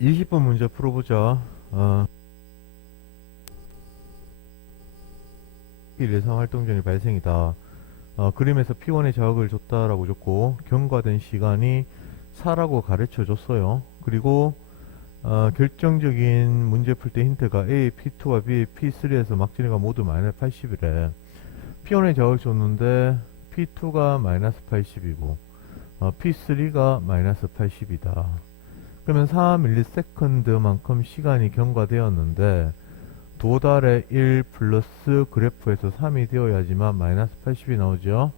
20번 문제 풀어보자. 예상 활동전이 발생이다. 그림에서 P1의 자극을 줬다라고 줬고 경과된 시간이 4라고 가르쳐 줬어요. 그리고 결정적인 문제 풀 때 힌트가 A, P2와 B, P3에서 막진이가 모두 마이너스 80이래. P1의 자극을 줬는데 P2가 마이너스 80이고 P3가 마이너스 80이다. 그러면 4ms만큼 시간이 경과되었는데 도달에 1 플러스 그래프에서 3이 되어야지만 마이너스 80이 나오죠.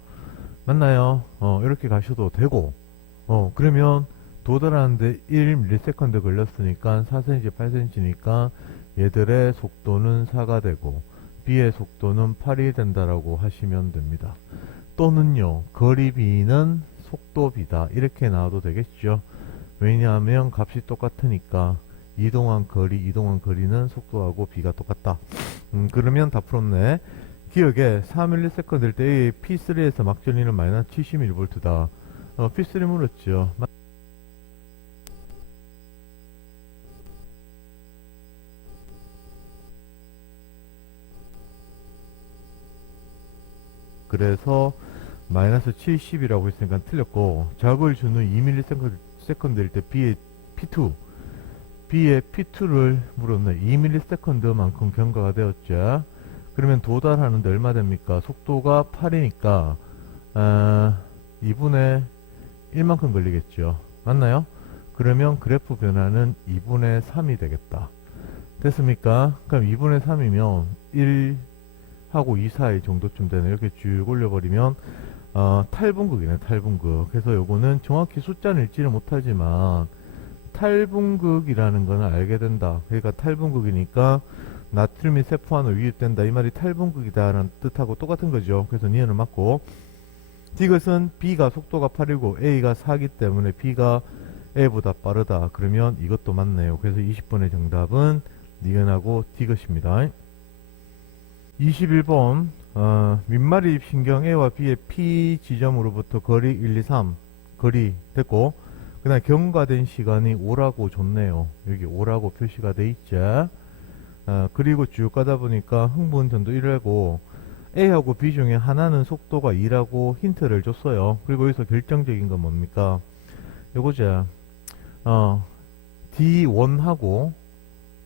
맞나요? 이렇게 가셔도 되고 그러면 도달하는데 1ms 걸렸으니까 4cm, 8cm니까 얘들의 속도는 4가 되고 B의 속도는 8이 된다라고 하시면 됩니다. 또는요, 거리 B는 속도 B다. 이렇게 나와도 되겠죠. 왜냐하면 값이 똑같으니까 이동한 거리는 속도하고 B가 똑같다. 그러면 다 풀었네. 기억에 4ms일 때 P3에서 막전이는 마이너스 71V다. P3 물었죠. 그래서 마이너스 70이라고 했으니까 틀렸고, 자극을 주는 2ms일 때 B의 P2를 물었네. 2ms만큼 경과가 되었죠. 그러면 도달하는데 얼마 됩니까? 속도가 8이니까 2분의 1만큼 걸리겠죠. 맞나요? 그러면 그래프 변화는 2분의 3이 되겠다. 됐습니까? 그럼 2분의 3이면 1하고 2 사이 정도쯤 되네. 이렇게 쭉 올려버리면 탈분극이네. 탈분극. 그래서 요거는 정확히 숫자는 읽지를 못하지만 탈분극이라는 거는 알게 된다. 그러니까 탈분극이니까 나트륨이 세포 안으로 유입된다. 이 말이 탈분극이다라는 뜻하고 똑같은 거죠. 그래서 니은을 맞고, 디귿은 B가 속도가 8이고 A가 4기 때문에 B가 A보다 빠르다. 그러면 이것도 맞네요. 그래서 20번의 정답은 니은하고 디귿입니다. 21번 밑말입 신경 A와 B의 P 지점으로부터 거리 1, 2, 3 거리 됐고, 그 다음 경과된 시간이 5라고 줬네요. 여기 5라고 표시가 돼 있죠. 그리고 쭉 가다 보니까 흥분전도 1이고 A하고 B 중에 하나는 속도가 2라고 힌트를 줬어요. 그리고 여기서 결정적인 건 뭡니까? 요거죠. D1하고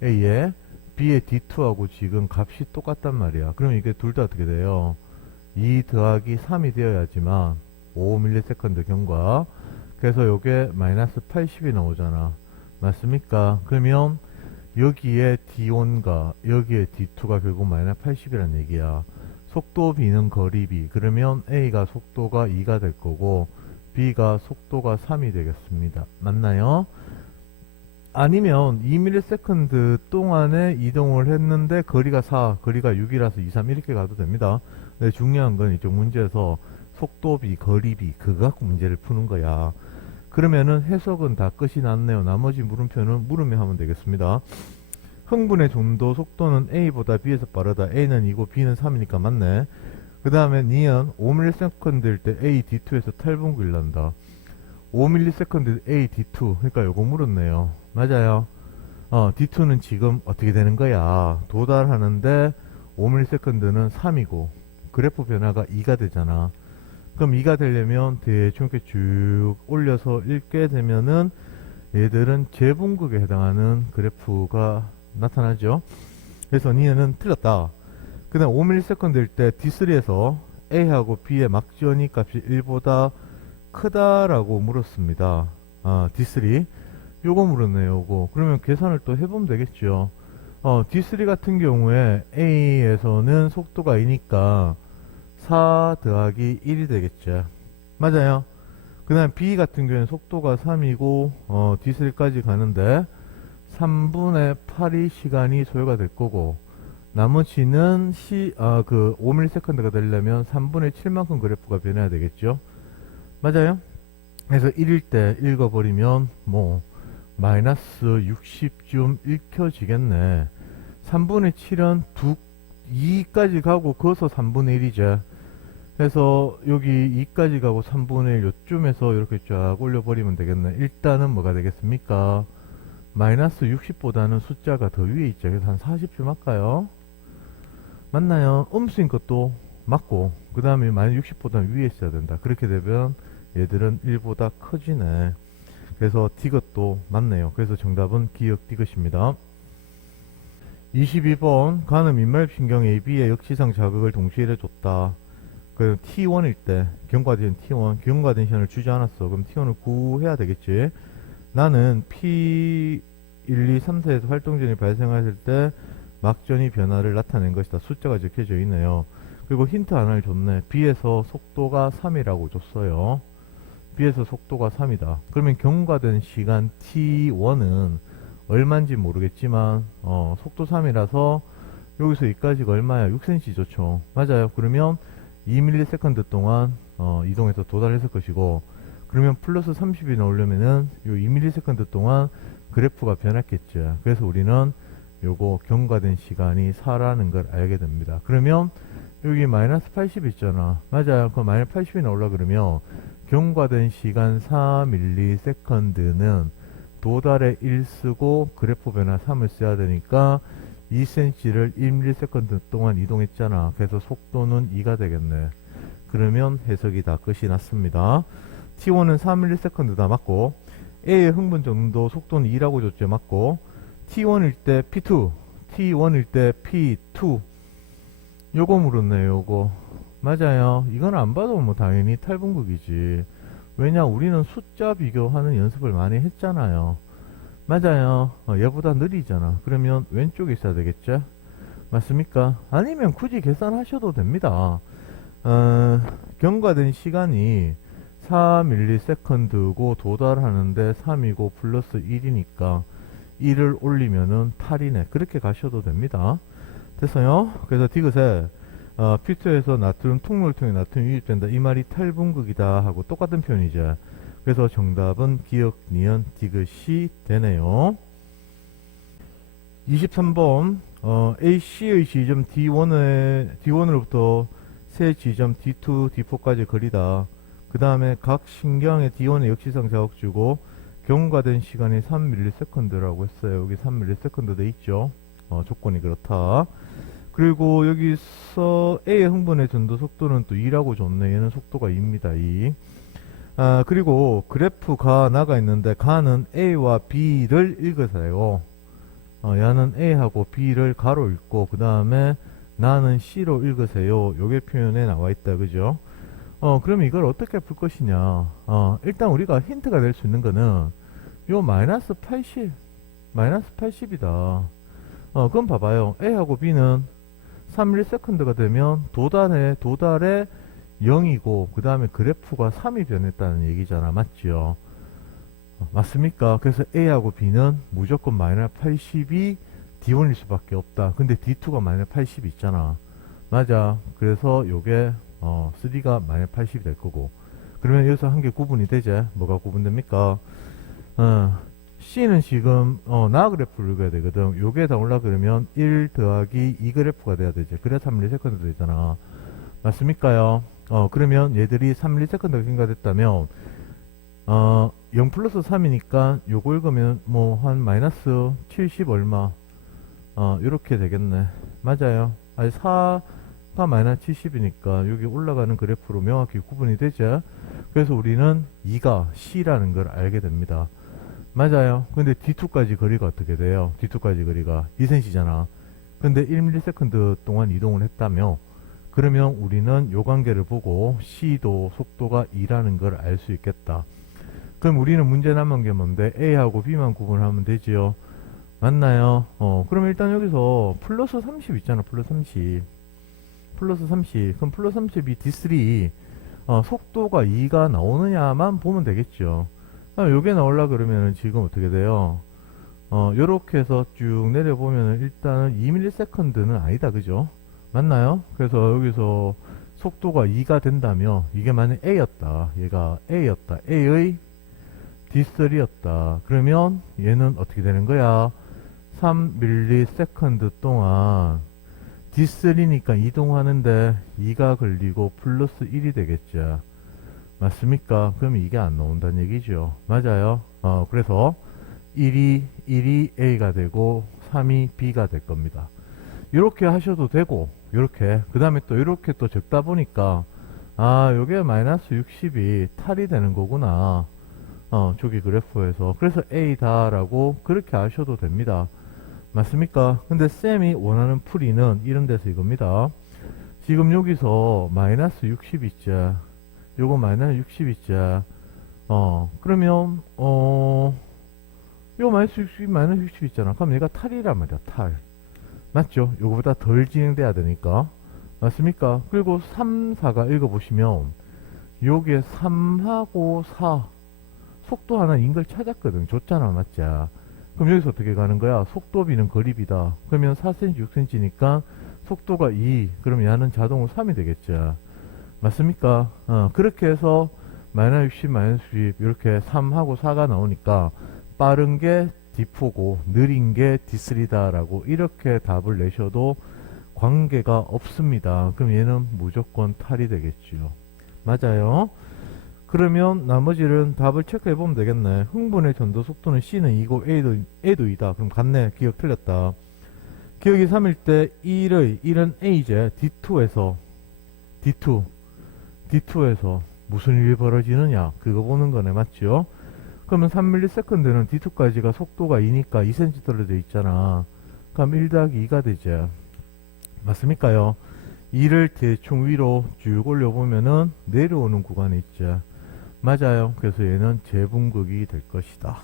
A에 B의 D2하고 지금 값이 똑같단 말이야. 그럼 이게 둘 다 어떻게 돼요? 2 더하기 3이 되어야지만 5ms 경과. 그래서 요게 마이너스 80이 나오잖아. 맞습니까? 그러면 여기에 D1과 여기에 D2가 결국 마이너스 80이란 얘기야. 속도 B는 거리 B. 그러면 A가 속도가 2가 될 거고 B가 속도가 3이 되겠습니다. 맞나요? 아니면 2ms 동안에 이동을 했는데 거리가 4, 거리가 6이라서 2, 3 이렇게 가도 됩니다. 근데 중요한 건 이쪽 문제에서 속도 B, 거리 B 그거 갖고 문제를 푸는 거야. 그러면은 해석은 다 끝이 났네요. 나머지 물음표는 물음에 하면 되겠습니다. 흥분의 정도 속도는 A보다 B에서 빠르다. A는 2고 B는 3이니까 맞네. 그 다음에 니은 5ms일 때 A D2에서 탈분극을 난다. 5ms A D2 그러니까 요거 물었네요. 맞아요. D2는 지금 어떻게 되는 거야? 도달하는데 5ms는 3이고 그래프 변화가 2가 되잖아. 그럼 2가 되려면 대충 이렇게 쭉 올려서 읽게 되면은 얘들은 재분극에 해당하는 그래프가 나타나죠. 그래서 니는 틀렸다. 그 다음 5ms일 때 D3에서 A하고 B의 막지연이 값이 1보다 크다라고 물었습니다. D3 요거 물었네요. 요거 그러면 계산을 또 해보면 되겠죠. D3 같은 경우에 A에서는 속도가 2니까 4 더하기 1이 되겠죠. 맞아요. 그 다음 B 같은 경우에는 속도가 3이고 D3까지 가는데 3분의 8이 시간이 소요가 될 거고, 나머지는 5ms가 되려면 3분의 7만큼 그래프가 변해야 되겠죠. 맞아요. 그래서 1일 때 읽어버리면 뭐 마이너스 60쯤 읽혀지겠네. 3분의 7은 2까지 가고 거서 3분의 1이죠. 그래서 여기 2까지 가고 3분의 1 요쯤에서 이렇게 쫙 올려버리면 되겠네. 일단은 뭐가 되겠습니까? 마이너스 60보다는 숫자가 더 위에 있죠. 그래서 한 40쯤 할까요? 맞나요? 음수인 것도 맞고, 그 다음에 마이너스 60보다 위에 있어야 된다. 그렇게 되면 얘들은 1보다 커지네. 그래서 디귿도 맞네요. 그래서 정답은 기역 디귿입니다. 22번 간음 민말신경 AB의 역지상 자극을 동시에 해줬다. 그 T1일 때 경과된 T1 경과된 시간을 주지 않았어. 그럼 T1을 구해야 되겠지. 나는 P 1, 2, 3, 4에서 활동전이 발생했을 때 막전이 변화를 나타낸 것이다. 숫자가 적혀져 있네요. 그리고 힌트 하나를 줬네. B에서 속도가 3이라고 줬어요. B에서 속도가 3이다. 그러면 경과된 시간 T1은 얼마인지 모르겠지만 속도 3이라서 여기서 여기까지가 얼마야? 6cm 좋죠. 맞아요. 그러면 2ms 동안 이동해서 도달했을 것이고, 그러면 플러스 30이 나오려면은 요 2ms 동안 그래프가 변했겠죠. 그래서 우리는 요거 경과된 시간이 4라는 걸 알게 됩니다. 그러면 여기 마이너스 80 있잖아. 맞아요. 그 마이너스 80이 나오려 그러면 경과된 시간 4ms는 도달에 1 쓰고 그래프 변화 3을 써야 되니까 2cm를 1ms 동안 이동했잖아. 그래서 속도는 2가 되겠네. 그러면 해석이 다 끝이 났습니다. T1은 3ms 다 맞고, A의 흥분 정도 속도는 2라고 줬죠. 맞고, T1일 때 P2, T1일 때 P2. 요거 물었네요. 요거. 맞아요. 이건 안 봐도 뭐 당연히 탈분극이지. 왜냐, 우리는 숫자 비교하는 연습을 많이 했잖아요. 맞아요. 얘보다 느리잖아. 그러면 왼쪽에 있어야 되겠죠? 맞습니까? 아니면 굳이 계산하셔도 됩니다. 경과된 시간이 4ms고 도달하는데 3이고 플러스 1이니까 1을 올리면은 8이네. 그렇게 가셔도 됩니다. 됐어요? 그래서 디귿에 P2에서 나트륨 통로를 통해 나트륨이 유입된다. 이 말이 탈분극이다 하고 똑같은 표현이죠. 그래서 정답은 기역, 니은, 디귿이 되네요. 23번 AC의 지점 D1으로부터 세 지점 D2, D4까지 거리다. 그 다음에 각 신경의 D1의 역시상 자극 주고 경과된 시간이 3ms라고 했어요. 여기 3ms 돼 있죠. 조건이 그렇다. 그리고 여기서 A의 흥분의 전도 속도는 또 2라고 줬네. 얘는 속도가 2입니다. 2. 그리고 그래프가 나가 있는데 가는 A와 B를 읽으세요. 야는 A하고 B를 가로 읽고 그 다음에 나는 C로 읽으세요. 요게 표현에 나와 있다. 그죠? 그럼 이걸 어떻게 풀 것이냐. 일단 우리가 힌트가 될 수 있는 거는 요 마이너스 80이다. 그럼 봐봐요. A하고 B는 3ms가 되면 도달에 0이고 그 다음에 그래프가 3이 변했다는 얘기잖아. 맞죠? 맞습니까? 그래서 A하고 B는 무조건 마이너스 80이 D1일 수밖에 없다. 근데 D2가 마이너스 80이 있잖아. 맞아. 그래서 요게 3가 마이너스 80이 될 거고, 그러면 여기서 한 개 구분이 되죠. 뭐가 구분됩니까? C는 지금 나 그래프를 읽어야 되거든. 요게 다 올라 그러면 1 더하기 2 그래프가 돼야 되죠. 그래야 3ms 되잖아. 맞습니까요? 그러면 얘들이 3ms가 경과됐다면 0 플러스 3이니까 요거 읽으면 뭐 한 마이너스 70 얼마 요렇게 되겠네. 맞아요. 아니 4가 마이너스 70이니까 여기 올라가는 그래프로 명확히 구분이 되죠. 그래서 우리는 2가 C라는 걸 알게 됩니다. 맞아요. 근데 D2까지 거리가 어떻게 돼요? D2까지 거리가 2cm잖아. 근데 1ms 동안 이동을 했다며, 그러면 우리는 요 관계를 보고 C도 속도가 2라는 걸 알 수 있겠다. 그럼 우리는 문제 남은 게 뭔데? A하고 B만 구분하면 되지요. 맞나요? 그럼 일단 여기서 플러스 30 있잖아. 플러스 30. 플러스 30. 그럼 플러스 30이 D3 속도가 2가 나오느냐만 보면 되겠죠. 요게 나오려 그러면은 지금 어떻게 돼요? 요렇게 해서 쭉 내려보면은 일단은 2ms는 아니다. 그죠? 맞나요? 그래서 여기서 속도가 2가 된다며, 이게 만약 A였다. 얘가 A였다. A의 D3였다. 그러면 얘는 어떻게 되는 거야? 3ms 동안 D3니까 이동하는데 2가 걸리고 플러스 1이 되겠죠. 맞습니까? 그럼 이게 안 나온다는 얘기죠. 맞아요. 그래서 1이 A가 되고 3이 B가 될 겁니다. 이렇게 하셔도 되고 이렇게 그 다음에 또 이렇게 또 적다 보니까 아 요게 마이너스 60이 탈이 되는 거구나. 저기 그래프에서 그래서 A다 라고 그렇게 하셔도 됩니다. 맞습니까? 근데 쌤이 원하는 풀이는 이런 데서 이겁니다. 지금 여기서 마이너스 60 있자, 요거 마이너스 60 있자, 그러면 요 마이너스 60 마이너스 60 있잖아. 그럼 얘가 탈이란 말이야. 탈 맞죠? 요거보다 덜 진행돼야 되니까. 맞습니까? 그리고 3, 4가 읽어보시면 요게 3하고 4 속도 하나 인 걸 찾았거든. 줬잖아. 맞자. 그럼 여기서 어떻게 가는 거야? 속도비는 거리비다. 그러면 4cm, 6cm니까 속도가 2. 그럼 얘는 자동으로 3이 되겠죠. 맞습니까? 그렇게 해서 마이너스 60, 마이너스 60 이렇게 3하고 4가 나오니까 빠른 게 D4고 느린 게 D3다 라고 이렇게 답을 내셔도 관계가 없습니다. 그럼 얘는 무조건 탈이 되겠죠. 맞아요. 그러면 나머지는 답을 체크해 보면 되겠네. 흥분의 전도 속도는 C는 2고 A도 2다. 그럼 같네. 기억 틀렸다. 기억이 3일 때 1은 A제 D2에서 무슨 일이 벌어지느냐 그거 보는 거네. 맞죠? 그러면 3ms는 D2까지가 속도가 2니까 2cm 떨어져 있잖아. 그럼 1 더하기 2가 되죠. 맞습니까요? 2를 대충 위로 쭉 올려보면은 내려오는 구간에 있죠. 맞아요. 그래서 얘는 재분극이 될 것이다.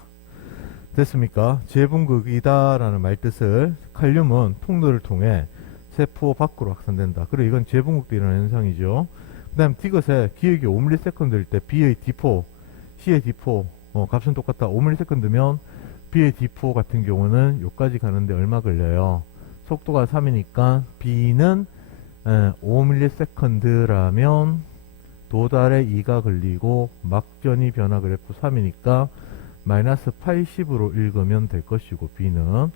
됐습니까? 재분극이다 라는 말뜻을 칼륨은 통로를 통해 세포 밖으로 확산된다. 그리고 이건 재분극도 일어나는 현상이죠. 그 다음 디귿의 기억이 5ms일 때 B의 D4, C의 D4 값은 똑같다. 5ms면 B의 D4 같은 경우는 여기까지 가는데 얼마 걸려요? 속도가 3이니까 B는 5ms라면 도달에 2가 걸리고 막전이 변화 그래프 3이니까 마이너스 80으로 읽으면 될 것이고 B는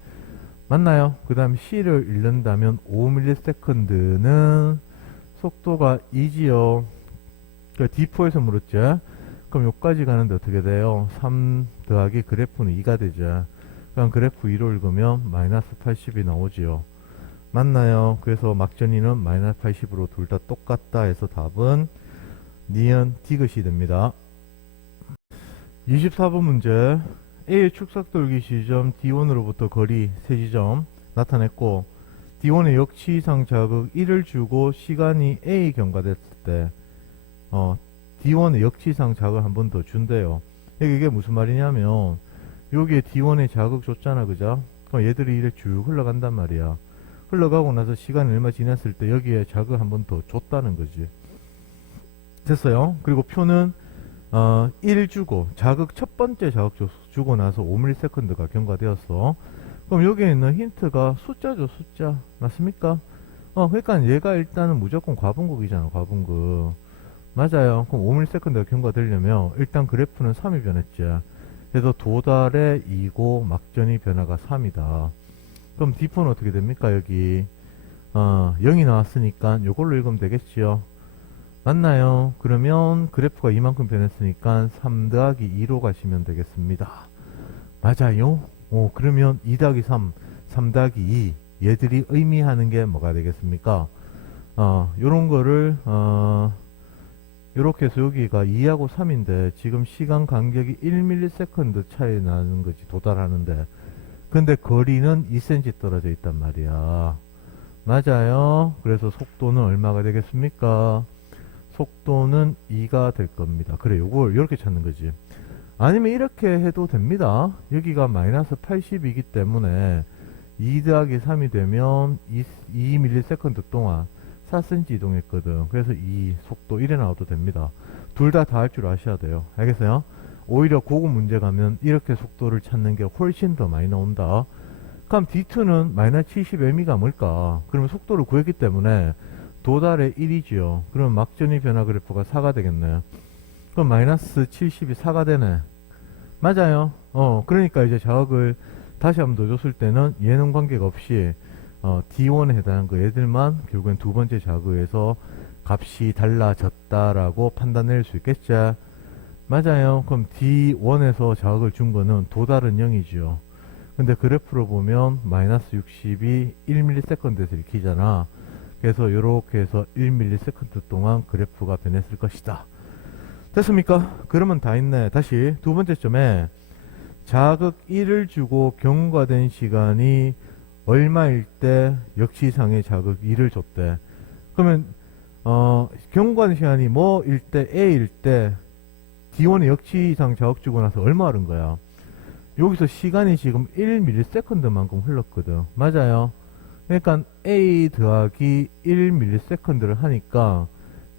맞나요? 그 다음 C를 읽는다면 5ms는 속도가 2지요. 그러니까 D4에서 물었죠. 그럼 여기까지 가는데 어떻게 돼요? 3 더하기 그래프는 2가 되죠. 그럼 그래프 2로 읽으면 마이너스 80이 나오지요. 맞나요? 그래서 막전이는 마이너스 80으로 둘 다 똑같다 해서 답은 니은 디귿이 됩니다. 24번 문제. A의 축삭돌기 시점 D1으로부터 거리 세 지점 나타냈고 D1의 역치이상 자극 1을 주고 시간이 A 경과됐을 때 D1의 역치이상 자극을 한 번 더 준대요. 이게 무슨 말이냐면 여기에 D1의 자극 줬잖아. 그죠? 그럼 얘들이 이래 쭉 흘러간단 말이야. 흘러가고 나서 시간이 얼마 지났을 때 여기에 자극 한 번 더 줬다는 거지. 됐어요? 그리고 표는 1 주고 자극 첫 번째 자극 주고 나서 5ms가 경과되었어. 그럼 여기에 있는 힌트가 숫자죠. 숫자. 맞습니까? 그러니까 얘가 일단은 무조건 과분극이잖아. 과분극. 맞아요. 그럼 5ms가 경과되려면 일단 그래프는 3이 변했지. 그래서 도달에 2고 막전이 변화가 3이다. 그럼 D4는 어떻게 됩니까? 여기 0이 나왔으니까 이걸로 읽으면 되겠지요. 맞나요? 그러면 그래프가 이만큼 변했으니까 3 더하기 2로 가시면 되겠습니다. 맞아요? 그러면 2 더하기 3, 3 더하기 2 얘들이 의미하는 게 뭐가 되겠습니까? 요런 거를 요렇게 해서 여기가 2하고 3인데 지금 시간 간격이 1ms 차이 나는 거지. 도달하는데 근데 거리는 2cm 떨어져 있단 말이야. 맞아요? 그래서 속도는 얼마가 되겠습니까? 속도는 2가 될 겁니다. 그래, 요걸 이렇게 찾는 거지. 아니면 이렇게 해도 됩니다. 여기가 마이너스 80이기 때문에 2 더하기 3이 되면 2ms 동안 4cm 이동했거든. 그래서 이 속도 1에 나와도 됩니다. 둘 다 할 줄 아셔야 돼요. 알겠어요? 오히려 고급 문제 가면 이렇게 속도를 찾는 게 훨씬 더 많이 나온다. 그럼 D2는 마이너스 70m가 뭘까? 그러면 속도를 구했기 때문에 도달에 1이지요. 그럼 막전이 변화 그래프가 4가 되겠네. 그럼 마이너스 70이 4가 되네. 맞아요. 그러니까 이제 자극을 다시 한번 더 줬을 때는 얘는 관계가 없이 D1에 해당하는 그 애들만 결국엔 두 번째 자극에서 값이 달라졌다라고 판단낼 수 있겠죠. 맞아요. 그럼 D1에서 자극을 준 거는 도달은 0이죠. 근데 그래프로 보면 마이너스 60이 1ms에서 읽히잖아. 그래서 이렇게 해서 1ms 동안 그래프가 변했을 것이다. 됐습니까? 그러면 다 있네. 다시 두 번째 점에 자극 1을 주고 경과된 시간이 얼마일 때 역시상의 자극 2를 줬대. 그러면 경과된 시간이 뭐일 때 A일 때 D1에 역시상 자극 주고 나서 얼마 흐른 거야? 여기서 시간이 지금 1ms만큼 흘렀거든. 맞아요. 그러니까 A 더하기 1ms를 하니까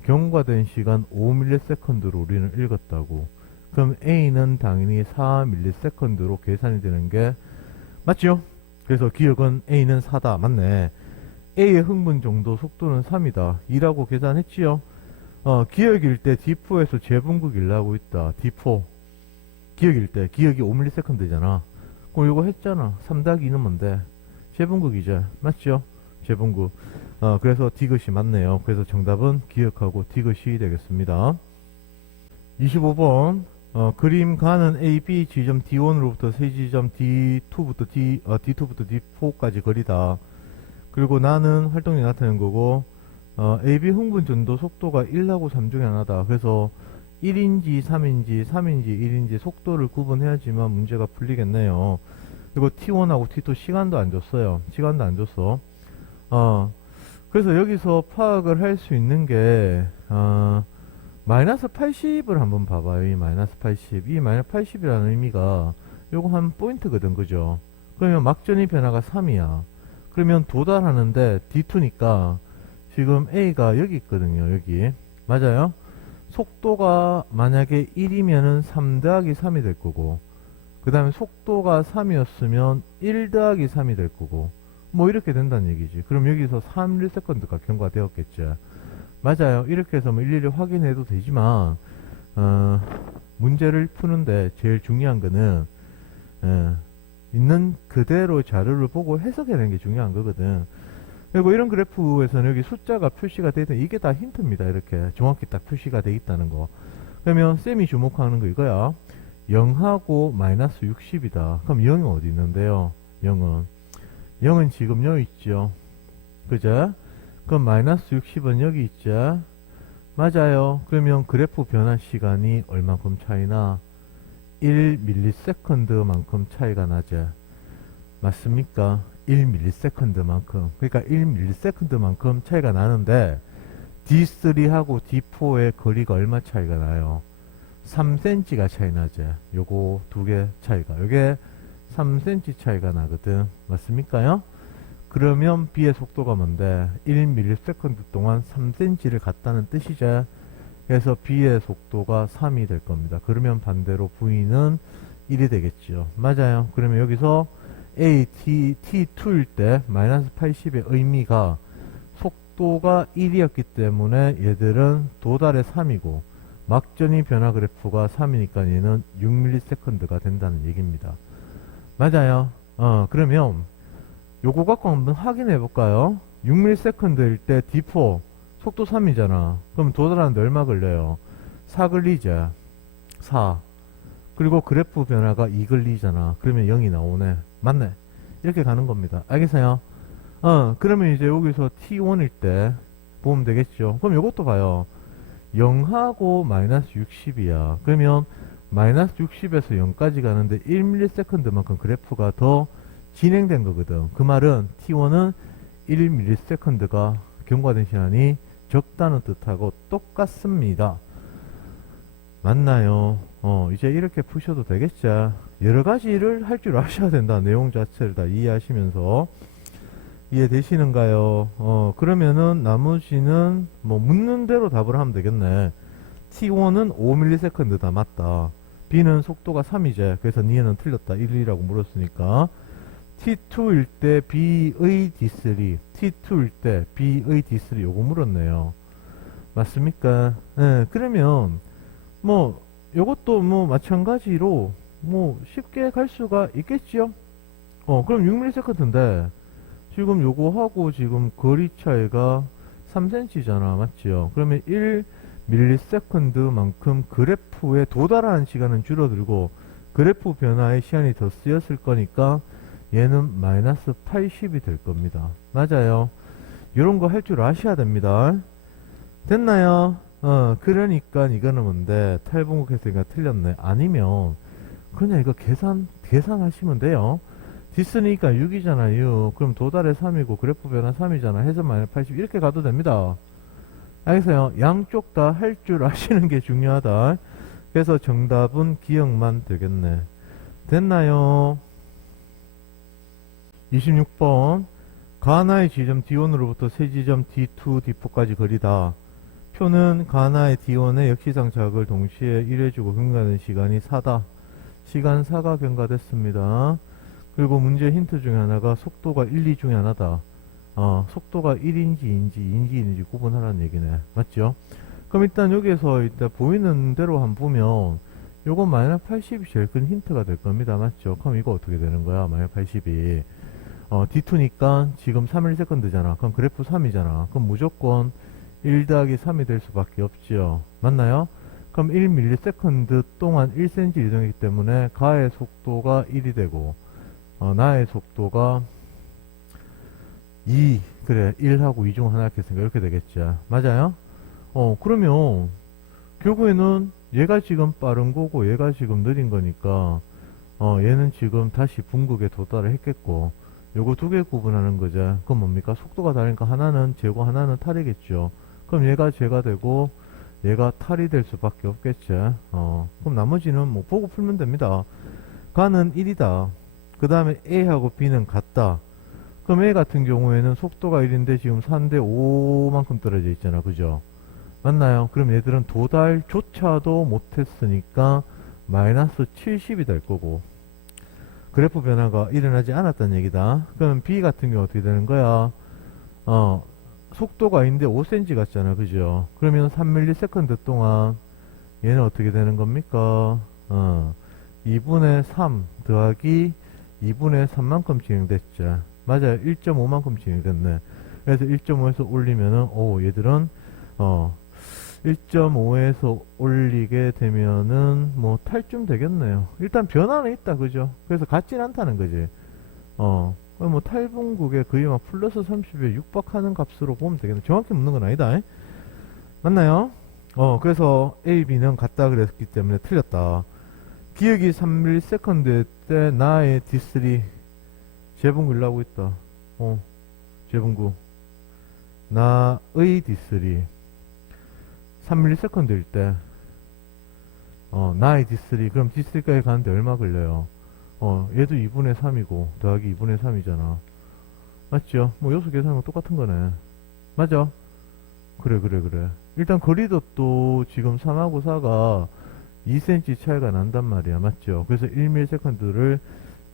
경과된 시간 5ms로 우리는 읽었다고. 그럼 A는 당연히 4ms로 계산이 되는 게 맞죠? 그래서 기억은 A는 4다. 맞네. A의 흥분 정도 속도는 3이다. 2라고 계산했지요? 기억일 때 D4에서 재분극 일하고 있다. D4. 기억일 때. 기억이 5ms잖아. 그럼 이거 했잖아. 3 더하기 2는 뭔데? 재분극이죠. 맞죠? 재분극. 그래서 D것이 맞네요. 그래서 정답은 기억하고 D것이 되겠습니다. 25번. 그림 가는 A, B 지점 D1으로부터 세 지점 D2부터 D2부터 D4까지 거리다. 그리고 나는 활동이 나타낸 거고, AB 흥분 전도 속도가 1하고 3 중에 하나다. 그래서 1인지 3인지 3인지 1인지 속도를 구분해야지만 문제가 풀리겠네요. 그리고 T1하고 T2 시간도 안 줬어요. 시간도 안 줬어. 그래서 여기서 파악을 할 수 있는 게, 마이너스 80을 한번 봐봐요. 이 마이너스 80. 이 마이너스 80이라는 의미가 요거 한 포인트거든. 그죠? 그러면 막전이 변화가 3이야. 그러면 도달하는데 D2니까 지금 A가 여기 있거든요. 여기. 맞아요? 속도가 만약에 1이면은 3 더하기 3이 될 거고, 그 다음에 속도가 3이었으면 1 더하기 3이 될 거고, 뭐 이렇게 된다는 얘기지. 그럼 여기서 3ms가 경과되었겠죠. 맞아요. 이렇게 해서 뭐 일일이 확인해도 되지만, 문제를 푸는데 제일 중요한 거는, 있는 그대로 자료를 보고 해석해내는 게 중요한 거거든. 그리고 이런 그래프에서는 여기 숫자가 표시가 되든 이게 다 힌트입니다. 이렇게 정확히 딱 표시가 돼 있다는 거. 그러면 쌤이 주목하는 거 이거야. 0하고 마이너스 60이다. 그럼 0이 어디 있는데요? 0은 지금 여기 있죠. 그죠? 그럼 마이너스 60은 여기 있죠. 맞아요. 그러면 그래프 변화 시간이 얼만큼 차이나? 1ms만큼 차이가 나죠. 맞습니까? 1ms만큼. 그러니까 1ms만큼 차이가 나는데 D3하고 D4의 거리가 얼마 차이가 나요? 3cm가 차이 나죠. 요거 두 개 차이가. 요게 3cm 차이가 나거든. 맞습니까요? 그러면 B의 속도가 뭔데? 1ms 동안 3cm를 갔다는 뜻이죠. 그래서 B의 속도가 3이 될 겁니다. 그러면 반대로 V는 1이 되겠죠. 맞아요. 그러면 여기서 A, T2일 때 마이너스 80의 의미가 속도가 1이었기 때문에 얘들은 도달의 3이고 막전이 변화 그래프가 3이니까 얘는 6ms가 된다는 얘기입니다. 맞아요. 그러면 요거 갖고 한번 확인해 볼까요? 6ms일 때 D4 속도 3이잖아. 그럼 도달하는데 얼마 걸려요? 4 걸리죠. 4. 그리고 그래프 변화가 2 걸리잖아. 그러면 0이 나오네. 맞네. 이렇게 가는 겁니다. 알겠어요? 그러면 이제 여기서 T1일 때 보면 되겠죠. 그럼 요것도 봐요. 0하고 마이너스 60이야. 그러면 마이너스 60에서 0까지 가는데 1ms만큼 그래프가 더 진행된 거거든. 그 말은 T1은 1ms가 경과된 시간이 적다는 뜻하고 똑같습니다. 맞나요? 이제 이렇게 푸셔도 되겠죠. 여러 가지를 할 줄 아셔야 된다. 내용 자체를 다 이해하시면서. 이해되시는가요? 그러면은 나머지는 뭐 묻는 대로 답을 하면 되겠네. T1은 5ms다. 맞다. B는 속도가 3이제. 그래서 니에는 틀렸다. 1이라고 물었으니까. T2일 때 B의 D3, T2일 때 B의 D3 요거 물었네요. 맞습니까? 네, 그러면 뭐 요것도 뭐 마찬가지로 뭐 쉽게 갈 수가 있겠지요? 그럼 6ms인데 지금 요거하고 지금 거리 차이가 3cm잖아. 맞지요? 그러면 밀리세컨드만큼 그래프에 도달하는 시간은 줄어들고 그래프 변화에 시간이 더 쓰였을 거니까 얘는 마이너스 80이 될 겁니다. 맞아요. 이런 거 할 줄 아셔야 됩니다. 됐나요? 그러니까 이거는 뭔데 탈분국했으니까 틀렸네. 아니면 그냥 이거 계산하시면 돼요. 디스니까 6이잖아 6. 그럼 도달에 3이고 그래프 변화 3이잖아 해서 마이너스 80 이렇게 가도 됩니다. 알겠어요? 양쪽 다 할 줄 아시는 게 중요하다. 그래서 정답은 기억만 되겠네. 됐나요? 26번 가나의 지점 D1으로부터 세 지점 D2, D4까지 거리다. 표는 가나의 D1의 역시상 자극을 동시에 1해주고 경과하는 시간이 4다. 시간 4가 경과됐습니다. 그리고 문제 힌트 중에 하나가 속도가 1, 2 중에 하나다. 속도가 1인지 2인지 2인지 1인지 구분하라는 얘기네. 맞죠? 그럼 일단 여기에서 일단 보이는 대로 한번 보면 요거 마이너스 80이 제일 큰 힌트가 될 겁니다. 맞죠? 그럼 이거 어떻게 되는 거야? 마이너스 80이. D2니까 지금 3ms 잖아. 그럼 그래프 3이잖아. 그럼 무조건 1 더하기 3이 될 수밖에 없지요. 맞나요? 그럼 1ms 동안 1cm 이동이기 때문에 가의 속도가 1이 되고 나의 속도가 2, 그래 1하고 2 중 하나 했으니까 이렇게 되겠죠. 맞아요? 그러면 결국에는 얘가 지금 빠른 거고 얘가 지금 느린 거니까 얘는 지금 다시 분극에 도달을 했겠고 요거 두 개 구분하는 거죠. 그럼 뭡니까? 속도가 다르니까 하나는 제고 하나는 탈이겠죠. 그럼 얘가 제가 되고 얘가 탈이 될 수밖에 없겠죠. 그럼 나머지는 뭐 보고 풀면 됩니다. 가는 1이다. 그 다음에 A하고 B는 같다. 그럼 A 같은 경우에는 속도가 1인데 지금 3대 5만큼 떨어져 있잖아. 그죠? 맞나요? 그럼 얘들은 도달조차도 못했으니까 마이너스 70이 될 거고 그래프 변화가 일어나지 않았다는 얘기다. 그러면 B 같은 경우 어떻게 되는 거야? 속도가 아닌데 5cm 같잖아. 그죠? 그러면 3ms 동안 얘는 어떻게 되는 겁니까? 2분의 3 더하기 2분의 3만큼 진행됐죠. 맞아요. 1.5만큼 진행됐네. 그래서 1.5에서 올리면은, 얘들은, 1.5에서 올리게 되면은, 뭐, 탈쯤 되겠네요. 일단 변화는 있다. 그죠? 그래서 같진 않다는 거지. 뭐, 탈분국에 거의 막 플러스 30에 육박하는 값으로 보면 되겠네. 정확히 묻는 건 아니다. 맞나요? 그래서 A, B는 같다 그랬기 때문에 틀렸다. 기억이 3ms 때 나의 D3 재분구 일하고 있다. 재분구. 나의 D3 3ms일 때 나의 D3 그럼 D3까지 가는데 얼마 걸려요? 얘도 2분의 3이고 더하기 2분의 3이잖아. 맞죠? 뭐 요수 계산하면 똑같은 거네. 맞아? 그래. 일단 거리도 또 지금 3하고 4가 2cm 차이가 난단 말이야. 맞죠? 그래서 1ms를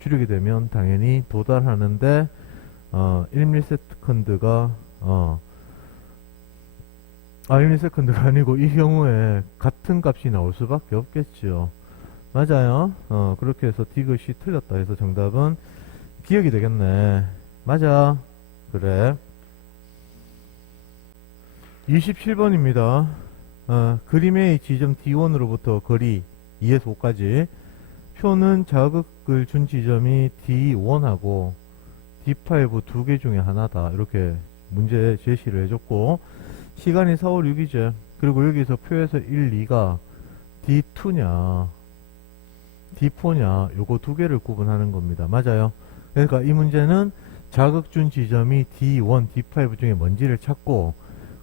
줄이게 되면 당연히 도달하는데 1ms가 1ms가 아니고 이 경우에 같은 값이 나올 수밖에 없겠죠. 맞아요. 그렇게 해서 디귿이 틀렸다 해서 정답은 기억이 되겠네. 맞아. 그래. 27번입니다. 그림의 지점 D1으로부터 거리 2에서 5까지 표는 자극을 준 지점이 D1하고 D5 두 개 중에 하나다. 이렇게 문제 제시를 해줬고 시간이 4월 6이죠. 그리고 여기서 표에서 1, 2가 D2냐 D4냐 요거 두 개를 구분하는 겁니다. 맞아요. 그러니까 이 문제는 자극 준 지점이 D1, D5 중에 뭔지를 찾고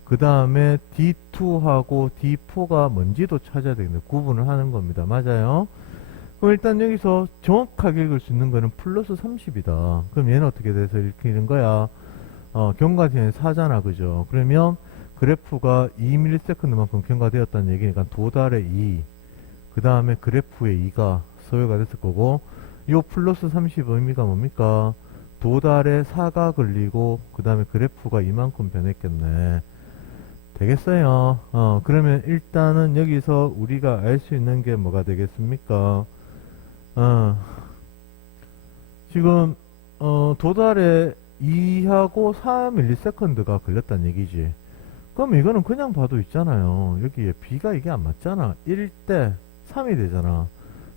그 다음에 D2하고 D4가 뭔지도 찾아야 되겠네. 구분을 하는 겁니다. 맞아요. 그럼 일단 여기서 정확하게 읽을 수 있는 거는 플러스 30이다. 그럼 얘는 어떻게 돼서 이렇게 읽는 거야? 경과시간이 4잖아. 그죠? 그러면 그래프가 2ms만큼 경과되었다는 얘기니까 도달의 2, 그 다음에 그래프의 2가 소요가 됐을 거고, 요 플러스 30 의미가 뭡니까? 도달의 4가 걸리고, 그 다음에 그래프가 이만큼 변했겠네. 되겠어요. 그러면 일단은 여기서 우리가 알 수 있는 게 뭐가 되겠습니까? 지금, 도달에 2하고 4ms가 걸렸다는 얘기지. 그럼 이거는 그냥 봐도 있잖아요. 여기에 B가 이게 안 맞잖아. 1대 3이 되잖아.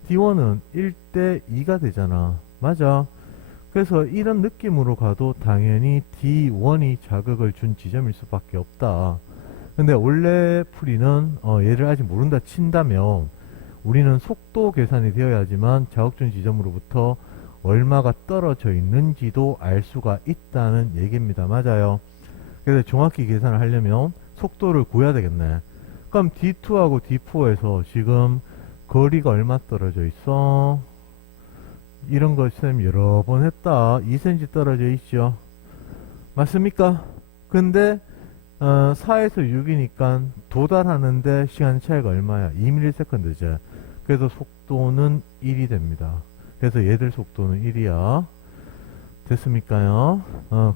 D1은 1대 2가 되잖아. 맞아. 그래서 이런 느낌으로 가도 당연히 D1이 자극을 준 지점일 수밖에 없다. 근데 원래 풀이는 얘를 아직 모른다 친다면 우리는 속도 계산이 되어야지만 자극 준 지점으로부터 얼마가 떨어져 있는지도 알 수가 있다는 얘기입니다. 맞아요. 그래서 정확히 계산을 하려면 속도를 구해야 되겠네. 그럼 D2하고 D4에서 지금 거리가 얼마 떨어져 있어? 이런 거 쌤 여러 번 했다. 2cm 떨어져 있죠. 맞습니까? 근데 4에서 6이니까 도달하는데 시간 차이가 얼마야? 2ms죠. 그래서 속도는 1이 됩니다. 그래서 얘들 속도는 1이야. 됐습니까요?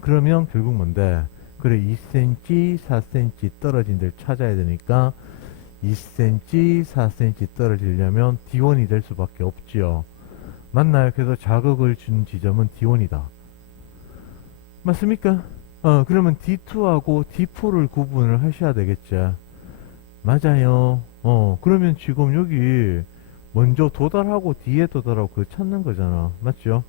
그러면 결국 뭔데? 그래 2cm, 4cm 떨어진 데를 찾아야 되니까 2cm, 4cm 떨어지려면 D1이 될 수밖에 없지요. 맞나요? 그래서 자극을 준 지점은 D1이다. 맞습니까? 그러면 D2하고 D4를 구분을 하셔야 되겠죠. 맞아요. 그러면 지금 여기 먼저 도달하고 뒤에 도달하고 그거 찾는 거잖아. 맞죠?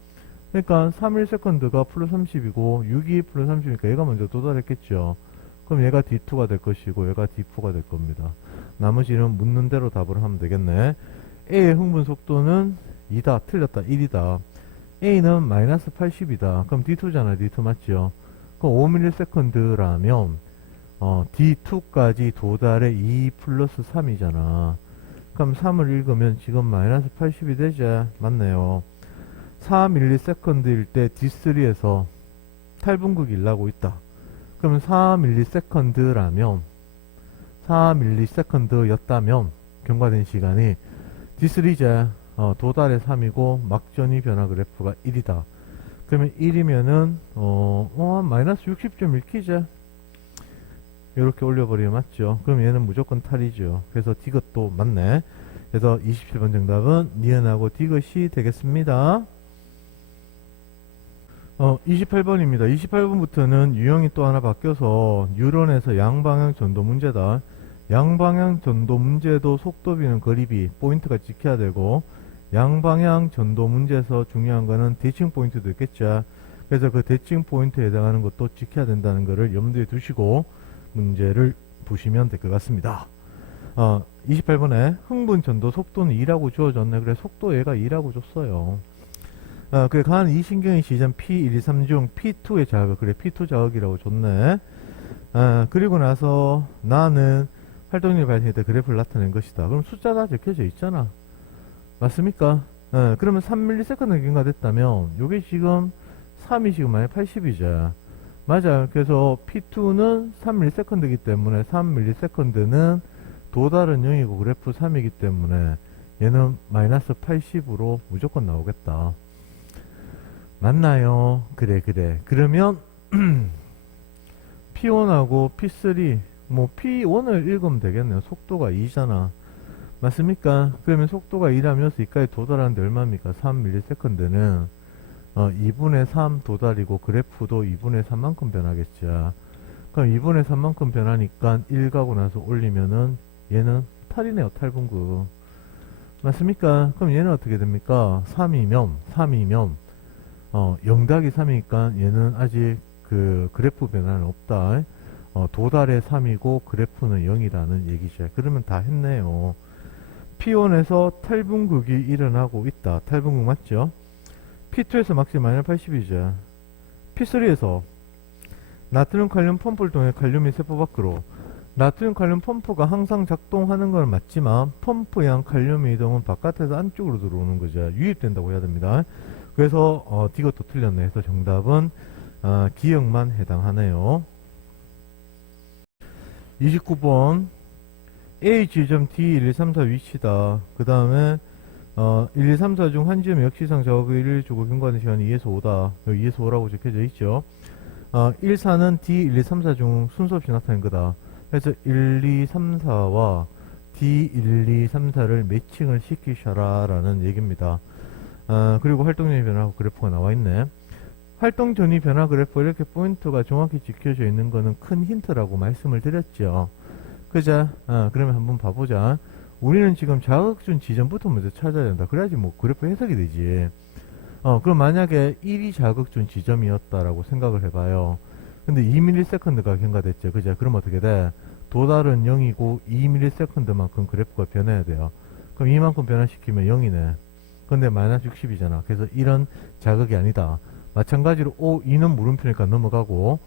그러니까 31세컨드가 플러스 30이고 6이 플러스 30이니까 얘가 먼저 도달했겠죠. 그럼 얘가 D2가 될 것이고 얘가 D4가 될 겁니다. 나머지는 묻는 대로 답을 하면 되겠네. A의 흥분 속도는 2다. 틀렸다. 1이다. A는 마이너스 80이다. 그럼 D2잖아. D2 맞죠? 그럼 5ms라면 D2까지 도달해 2 플러스 3이잖아. 그럼 3을 읽으면 지금 마이너스 80이 되죠. 맞네요. 4ms일 때 D3에서 탈분극이 일어나고 있다. 그러면 4ms라면 4ms였다면 경과된 시간이 D3제 도달의 3이고 막전이 변화 그래프가 1이다. 그러면 1이면은 마이너스 60.1kg 이렇게 올려버리면 맞죠. 그럼 얘는 무조건 탈이죠. 그래서 디귿도 맞네. 그래서 27번 정답은 니은하고 디귿이 되겠습니다. 28번입니다. 28번부터는 유형이 또 하나 바뀌어서 뉴런에서 양방향 전도 문제다. 양방향 전도 문제도 속도비는 거리비 포인트가 지켜야 되고 양방향 전도 문제에서 중요한 거는 대칭 포인트도 있겠죠. 그래서 그 대칭 포인트에 해당하는 것도 지켜야 된다는 것을 염두에 두시고 문제를 보시면 될 것 같습니다. 28번에 흥분 전도 속도는 2라고 주어졌네. 그래 속도 얘가 2라고 줬어요. 그래 간 이 신경의 시점 P1, 2, 3 중 P2의 자극 그래 P2 자극이라고 줬네. 그리고 나서 나는 활동률 발생할 때 그래프를 나타낸 것이다. 그럼 숫자 다 적혀져 있잖아. 맞습니까? 그러면 3ms 경과됐다면 요게 지금 3이 지금 만약 80이죠. 맞아요. 그래서 P2는 3ms이기 때문에 3ms는 도달은 0이고 그래프 3이기 때문에 얘는 마이너스 80으로 무조건 나오겠다. 맞나요? 그래. 그러면 P1하고 P3 뭐 P1을 읽으면 되겠네요. 속도가 2잖아. 맞습니까? 그러면 속도가 2라면서 이까지 도달하는데 얼마입니까? 3ms는 2분의 3 도달이고 그래프도 2분의 3만큼 변하겠죠. 그럼 2분의 3만큼 변하니까 1 가고 나서 올리면은 얘는 탈이네요. 탈분구. 맞습니까? 그럼 얘는 어떻게 됩니까? 3이면 0 더하기 3이니까 얘는 아직 그 그래프 변화는 없다. 도달의 3이고 그래프는 0이라는 얘기죠. 그러면 다 했네요. P1에서 탈분극이 일어나고 있다. 탈분극 맞죠? P2에서 막시 마이너스 80이죠. P3에서 나트륨 칼륨 펌프를 통해 칼륨이 세포 밖으로 나트륨 칼륨 펌프가 항상 작동하는 건 맞지만 펌프양 칼륨의 이동은 바깥에서 안쪽으로 들어오는 거죠. 유입된다고 해야 됩니다. 그래서 이것도 틀렸네. 그래서 정답은 기억만 해당하네요. 29번 A 지점 D 1, 2, 3, 4 위치다. 그 다음에 1, 2, 3, 4 중 한 지점에 역시상 작업을 1을 주고 경과하는 시간이 2에서 5다. 여기 2에서 5라고 적혀져 있죠. 1, 4는 D 1, 2, 3, 4 중 순서 없이 나타낸 거다. 그래서 1, 2, 3, 4와 D 1, 2, 3, 4를 매칭을 시키셔라 라는 얘기입니다. 그리고 활동량이 변화하고 그래프가 나와 있네. 활동 전위 변화 그래프 이렇게 포인트가 정확히 지켜져 있는 거는 큰 힌트라고 말씀을 드렸죠. 그자? 그러면 한번 봐보자. 우리는 지금 자극준 지점부터 먼저 찾아야 된다. 그래야지 뭐 그래프 해석이 되지. 그럼 만약에 1이 자극준 지점이었다라고 생각을 해봐요. 근데 2ms가 경과됐죠. 그죠? 그럼 어떻게 돼? 도달은 0이고 2ms만큼 그래프가 변해야 돼요. 그럼 이만큼 변화시키면 0이네. 근데 마이너스 60이잖아. 그래서 1은 자극이 아니다. 마찬가지로 2는 물음표니까 넘어가고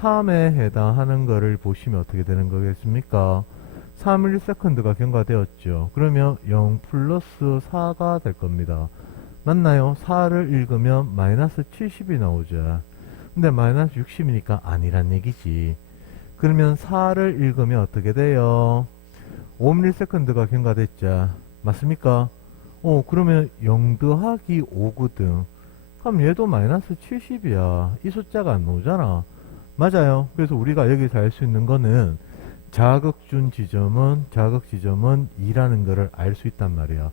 3에 해당하는 거를 보시면 어떻게 되는 거겠습니까? 3ms가 경과되었죠. 그러면 0 플러스 4가 될 겁니다. 맞나요? 4를 읽으면 마이너스 70이 나오죠. 근데 마이너스 60이니까 아니란 얘기지. 그러면 4를 읽으면 어떻게 돼요? 5ms가 경과됐죠. 맞습니까? 그러면 0 더하기 5거든. 그럼 얘도 마이너스 70이야. 이 숫자가 안 나오잖아. 맞아요. 그래서 우리가 여기서 알 수 있는 거는 자극준 지점은, 자극 지점은 2라는 거를 알 수 있단 말이야.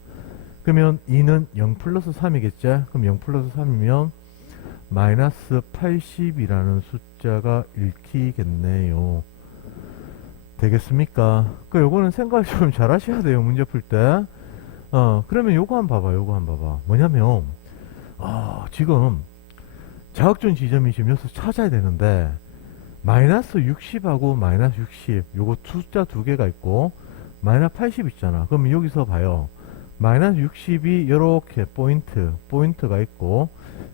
그러면 2는 0 플러스 3이겠죠? 그럼 0 플러스 3이면 마이너스 80이라는 숫자가 읽히겠네요. 되겠습니까? 요거는 생각을 좀 잘 하셔야 돼요. 문제 풀 때. 그러면 요거 한번 봐봐. 요거 한번 봐봐. 뭐냐면, 지금 자극준 지점이 지금 여기서 찾아야 되는데, 마이너스 60하고 마이너스 60, 요거 숫자 두 개가 있고, 마이너스 80 있잖아. 그럼 여기서 봐요. 마이너스 60이 요렇게 포인트가 있고,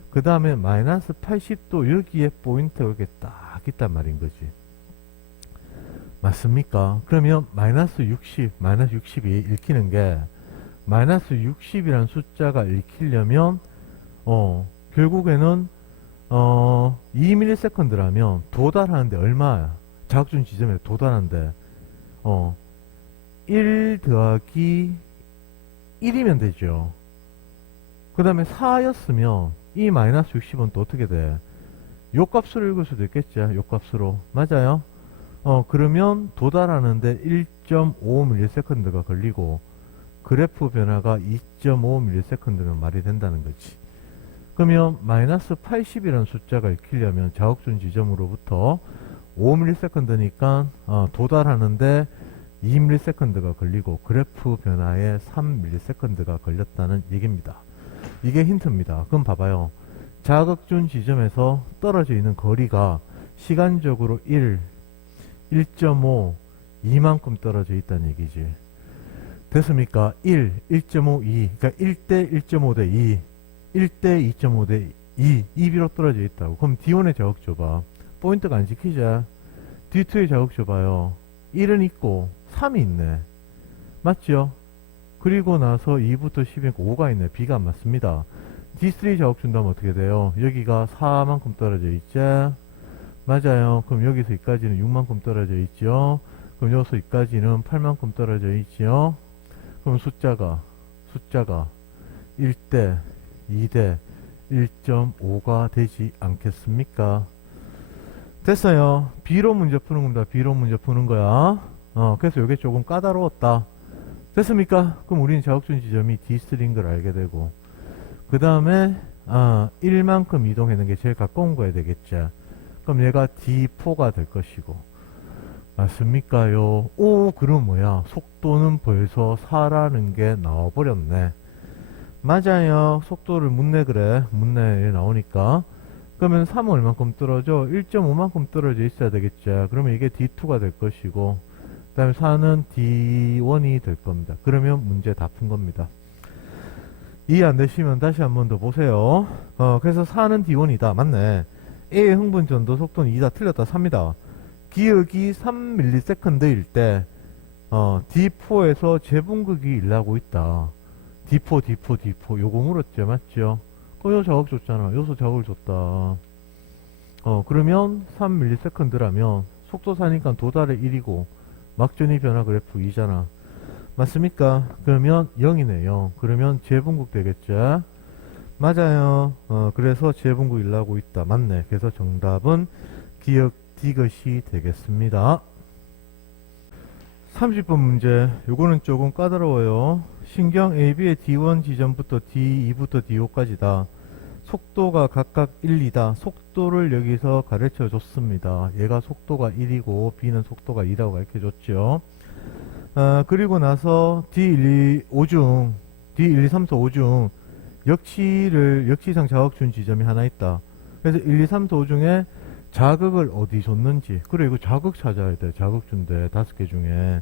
그 다음에 마이너스 80도 여기에 포인트가 이렇게 딱 있단 말인 거지. 맞습니까? 그러면 마이너스 60이 읽히는 게, 마이너스 60이라는 숫자가 읽히려면, 결국에는 2ms라면 도달하는데 얼마야? 자극준 지점에 도달하는데 1 더하기 1이면 되죠. 그 다음에 4였으면 이 마이너스 60은 또 어떻게 돼? 요 값으로 읽을 수도 있겠죠. 요 값으로. 맞아요? 그러면 도달하는데 1.5ms가 걸리고 그래프 변화가 2.5ms면 말이 된다는 거지. 그러면 마이너스 80이라는 숫자가 읽히려면 자극준 지점으로부터 5ms니까 도달하는데 2ms가 걸리고 그래프 변화에 3ms가 걸렸다는 얘기입니다. 이게 힌트입니다. 그럼 봐봐요. 자극준 지점에서 떨어져 있는 거리가 시간적으로 1.5, 2만큼 떨어져 있다는 얘기지. 됐습니까? 1.5, 2. 그러니까 1대 1.5 대 2. 1대 2.5 대 2. 2비로 떨어져 있다고. 그럼 D1의 자극 줘봐. 포인트가 안 지키자. D2의 자극 줘봐요. 1은 있고 3이 있네. 맞죠? 그리고 나서 2부터 10이니까 5가 있네. B가 안 맞습니다. D3 자극 준다면 어떻게 돼요? 여기가 4만큼 떨어져 있죠? 맞아요. 그럼 여기서 여기까지는 6만큼 떨어져 있죠? 그럼 여기서 여기까지는 8만큼 떨어져 있죠? 그럼 숫자가 1대 2대 1.5가 되지 않겠습니까? 됐어요. B로 문제 푸는 겁니다. B로 문제 푸는 거야. 그래서 이게 조금 까다로웠다. 됐습니까? 그럼 우리는 자극준 지점이 D3인 걸 알게 되고, 그 다음에 1만큼 이동하는 게 제일 가까운 거야 되겠죠. 그럼 얘가 D4가 될 것이고, 맞습니까요? 그럼 뭐야? 속도는 벌써 4라는 게 나와버렸네. 맞아요. 속도를 묻네 그래. 묻네 나오니까. 그러면 3은 얼만큼 떨어져? 1.5만큼 떨어져 있어야 되겠죠. 그러면 이게 D2가 될 것이고, 그 다음에 4는 D1이 될 겁니다. 그러면 문제 다 푼 겁니다. 이해 안 되시면 다시 한 번 더 보세요. 그래서 4는 D1이다. 맞네. A의 흥분 전도 속도는 2다. 틀렸다. 3이다. 기억이 3ms일 때 D4에서 재분극이 일어나고 있다. D4 요거 물었죠. 맞죠? 요 자극 줬잖아. 요소 자극을 줬다. 그러면 3ms라면 속도 사니까 도달의 1이고 막전이 변화 그래프 2잖아. 맞습니까? 그러면 0이네 0. 그러면 재분극 되겠죠? 맞아요. 그래서 재분극 일어나고 있다. 맞네. 그래서 정답은 기억 D것이 되겠습니다. 30번 문제. 요거는 조금 까다로워요. 신경 AB의 D1 지점부터 D2부터 D5까지다. 속도가 각각 1, 2다. 속도를 여기서 가르쳐 줬습니다. 얘가 속도가 1이고 B는 속도가 2라고 가르쳐 줬죠. 그리고 나서 D1, 2, 5 중, D1, 2, 3, 4, 5 중 역치상 자극 준 지점이 하나 있다. 그래서 1, 2, 3, 4, 5 중에 자극을 어디 줬는지. 그래, 이거 자극 찾아야 돼. 자극 준대. 5개 중에.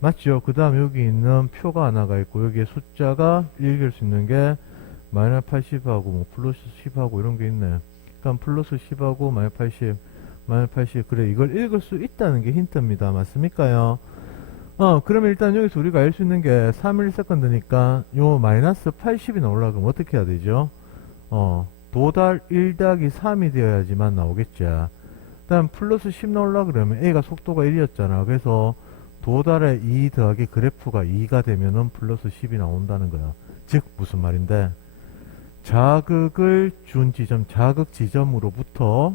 맞죠? 그 다음 여기 있는 표가 하나가 있고, 여기에 숫자가 읽을 수 있는 게 마이너스 80하고 뭐 플러스 10하고 이런 게 있네. 그러니까 플러스 10하고 마이너스 80, 마이너스 80. 그래, 이걸 읽을 수 있다는 게 힌트입니다. 맞습니까요? 그러면 일단 여기서 우리가 알 수 있는 게 3ms/s니까 요 마이너스 80이 나오려면 어떻게 해야 되죠? 도달 1 더하기 3이 되어야지만 나오겠지. 다음 플러스 10 나오려고 그러면 A가 속도가 1이었잖아. 그래서 도달의 2 더하기 그래프가 2가 되면은 플러스 10이 나온다는 거야. 즉 무슨 말인데, 자극을 준 지점, 자극 지점으로부터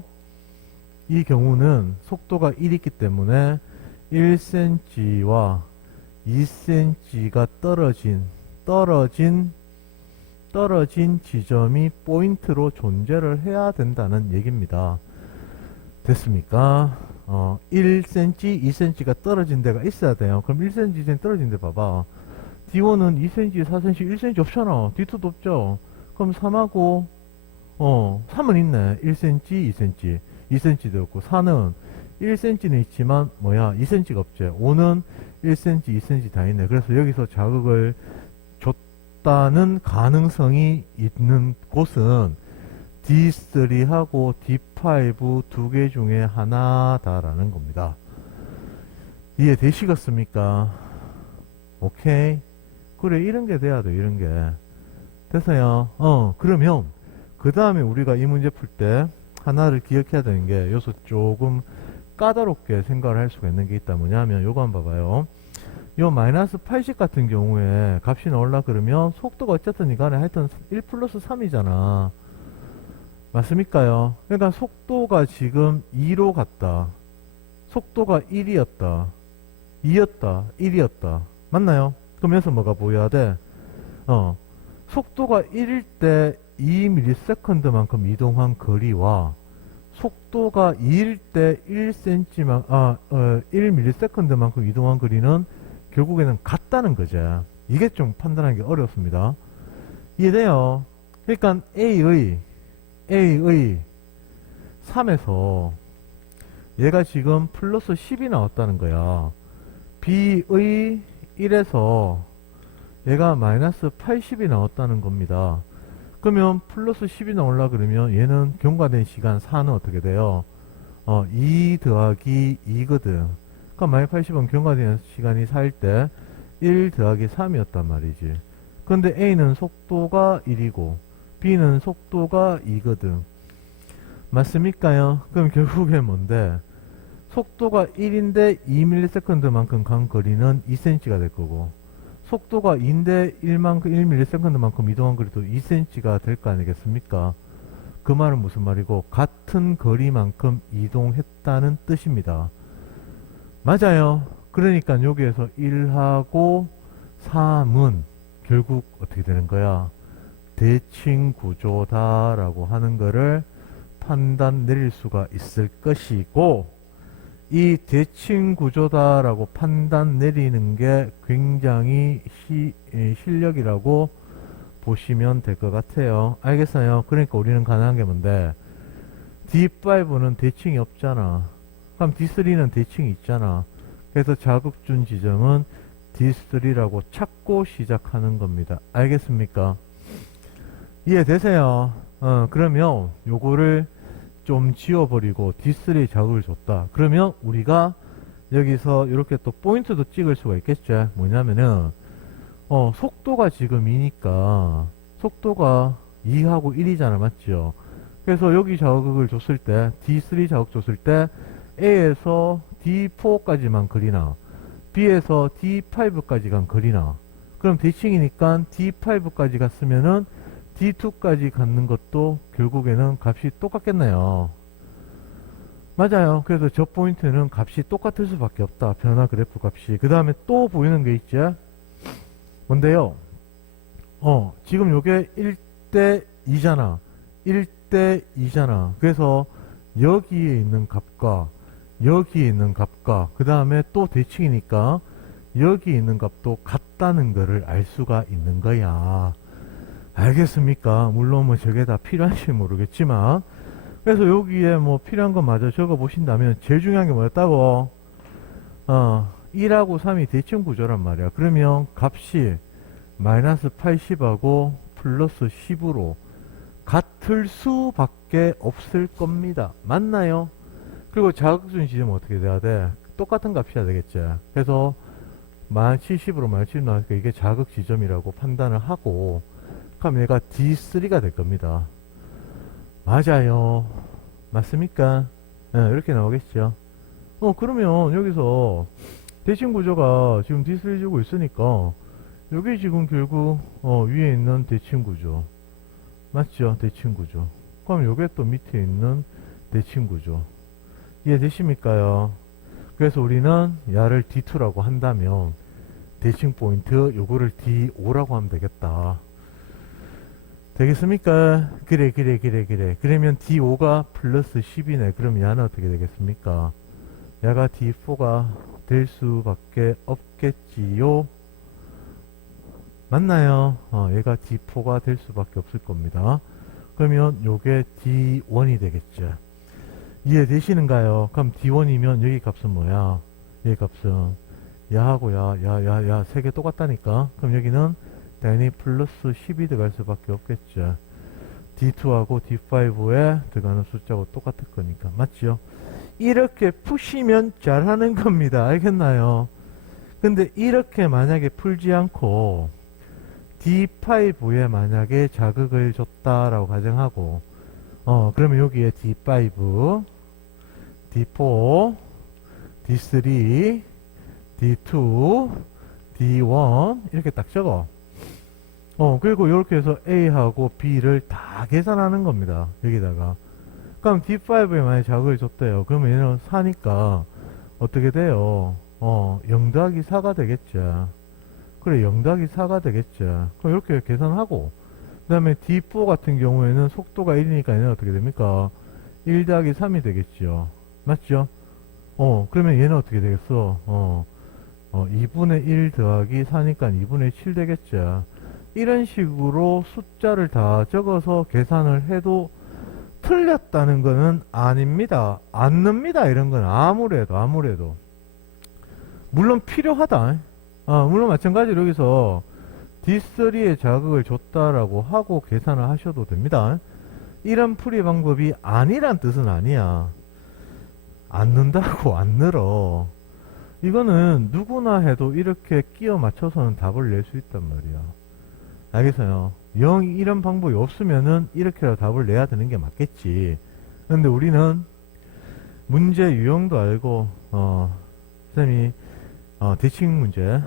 이 경우는 속도가 1이기 때문에 1cm와 2cm가 떨어진 지점이 포인트로 존재를 해야 된다는 얘기입니다. 됐습니까? 1cm, 2cm가 떨어진 데가 있어야 돼요. 그럼 1cm 이상 떨어진 데 봐봐. D1은 2cm, 4cm, 1cm 없잖아. D2도 없죠. 그럼 3하고 3은 있네. 1cm, 2cm, 2cm도 없고 4는 1cm는 있지만 2cm가 없지. 5는 1cm, 2cm 다 있네. 그래서 여기서 자극을 줬다는 가능성이 있는 곳은 D3하고 D5 두 개 중에 하나다라는 겁니다. 이해되시겠습니까? 오케이. 그래, 이런 게 돼야 돼. 이런 게 됐어요. 그러면 그 다음에 우리가 이 문제 풀 때 하나를 기억해야 되는 게, 요소 조금 까다롭게 생각을 할 수가 있는 게 있다. 뭐냐면 요거 한번 봐봐요. 요 마이너스 80 같은 경우에 값이 나올라 그러면 속도가 어쨌든 이간에 하여튼 1 플러스 3이잖아. 맞습니까요? 그러니까 속도가 지금 2로 갔다. 속도가 1이었다. 2였다. 1이었다. 맞나요? 그러면서 뭐가 보여야 돼? 속도가 1일 때 2ms만큼 이동한 거리와 속도가 2일 때 1ms만큼 이동한 거리는 결국에는 같다는 거죠. 이게 좀 판단하기 어렵습니다. 이해돼요? 그러니까 A의 3에서 얘가 지금 플러스 10이 나왔다는 거야. B의 1에서 얘가 마이너스 80이 나왔다는 겁니다. 그러면 플러스 10이 나오려 그러면 얘는 경과된 시간 4는 어떻게 돼요? 2 더하기 2거든. 그러니까 마이너스 80은 경과된 시간이 4일 때 1 더하기 3이었단 말이지. 근데 A는 속도가 1이고 B는 속도가 2거든. 맞습니까요? 그럼 결국에 뭔데? 속도가 1인데 2ms만큼 간 거리는 2cm가 될 거고, 속도가 2인데 1ms만큼 이동한 거리도 2cm가 될 거 아니겠습니까? 그 말은 무슨 말이고, 같은 거리만큼 이동했다는 뜻입니다. 맞아요. 그러니까 여기에서 1하고 3은 결국 어떻게 되는 거야? 대칭 구조다라고 하는 거를 판단 내릴 수가 있을 것이고, 이 대칭 구조다라고 판단 내리는 게 굉장히 실력이라고 보시면 될 것 같아요. 알겠어요? 그러니까 우리는 가능한 게 뭔데, D5는 대칭이 없잖아. 그럼 D3는 대칭이 있잖아. 그래서 자극준 지점은 D3라고 찾고 시작하는 겁니다. 알겠습니까? 이해되세요? 그러면 요거를 좀 지워버리고 D3에 자극을 줬다. 그러면 우리가 여기서 이렇게 또 포인트도 찍을 수가 있겠죠. 뭐냐면은 속도가 지금 2니까 속도가 2하고 1이잖아. 맞죠? 그래서 여기 자극을 줬을 때, D3 자극 줬을 때 A에서 D4까지만 그리나 B에서 D5까지 간 거리나, 그럼 대칭이니까 D5까지 갔으면은 D2까지 갖는 것도 결국에는 값이 똑같겠네요. 맞아요. 그래서 저 포인트는 값이 똑같을 수밖에 없다. 변화 그래프 값이. 그 다음에 또 보이는 게 있죠. 뭔데요? 지금 요게 1대 2잖아. 1대 2잖아. 그래서 여기에 있는 값과 여기에 있는 값과 그 다음에 또 대칭이니까 여기 있는 값도 같다는 거를 알 수가 있는 거야. 알겠습니까? 물론 뭐 저게 다 필요한지 모르겠지만, 그래서 여기에 뭐 필요한 거 마저 적어 보신다면 제일 중요한 게 뭐였다고? 1하고 3이 대칭 구조란 말이야. 그러면 값이 마이너스 80하고 플러스 10으로 같을 수밖에 없을 겁니다. 맞나요? 그리고 자극준 지점은 어떻게 돼야 돼? 똑같은 값이어야 되겠지. 그래서 만 70으로 만 70 나오니까 이게 자극 지점이라고 판단을 하고, 그럼 얘가 D3가 될 겁니다. 맞아요. 맞습니까? 네, 이렇게 나오겠죠. 그러면 여기서 대칭 구조가 지금 D3 주고 있으니까 여기 지금 결국 위에 있는 대칭 구조 맞죠? 대칭 구조. 그럼 요게 또 밑에 있는 대칭 구조. 이해되십니까요? 그래서 우리는 야를 D2라고 한다면 대칭 포인트 요거를 D5라고 하면 되겠다. 되겠습니까? 그래. 그러면 D5가 플러스 10이네. 그럼 야는 어떻게 되겠습니까? 야가 D4가 될 수밖에 없겠지요. 맞나요? 얘가 D4가 될 수밖에 없을 겁니다. 그러면 요게 D1이 되겠죠. 이해되시는가요? 그럼 D1이면 여기 값은 뭐야? 여기 값은 야하고 야 세 개 똑같다니까. 그럼 여기는 당연히 플러스 10이 들어갈 수밖에 없겠죠. D2하고 D5에 들어가는 숫자하고 똑같을 거니까. 맞죠? 이렇게 푸시면 잘하는 겁니다. 알겠나요? 근데 이렇게 만약에 풀지 않고 D5에 만약에 자극을 줬다라고 가정하고 그러면 여기에 D5, D4, D3, D2, D1 이렇게 딱 적어. 그리고 이렇게 해서 A하고 B를 다 계산하는 겁니다. 여기다가. 그럼 D5에 만약에 자극을 줬대요. 그러면 얘는 4니까 어떻게 돼요? 0 더하기 4가 되겠죠. 그래, 0 더하기 4가 되겠죠. 그럼 이렇게 계산하고, 그 다음에 D4 같은 경우에는 속도가 1이니까 얘는 어떻게 됩니까? 1 더하기 3이 되겠죠. 맞죠? 그러면 얘는 어떻게 되겠어? 2분의 1 더하기 4니까 2분의 7 되겠죠. 이런 식으로 숫자를 다 적어서 계산을 해도 틀렸다는 거는 아닙니다. 안 늡니다. 이런 건 아무래도. 물론 필요하다. 물론 마찬가지로 여기서 D3에 자극을 줬다라고 하고 계산을 하셔도 됩니다. 이런 풀이 방법이 아니란 뜻은 아니야. 안 넣는다고 안 늘어. 이거는 누구나 해도 이렇게 끼워 맞춰서는 답을 낼 수 있단 말이야. 알겠어요? 이런 방법이 없으면은 이렇게라도 답을 내야 되는 게 맞겠지. 근데 우리는 문제 유형도 알고, 쌤이, 대칭 문제,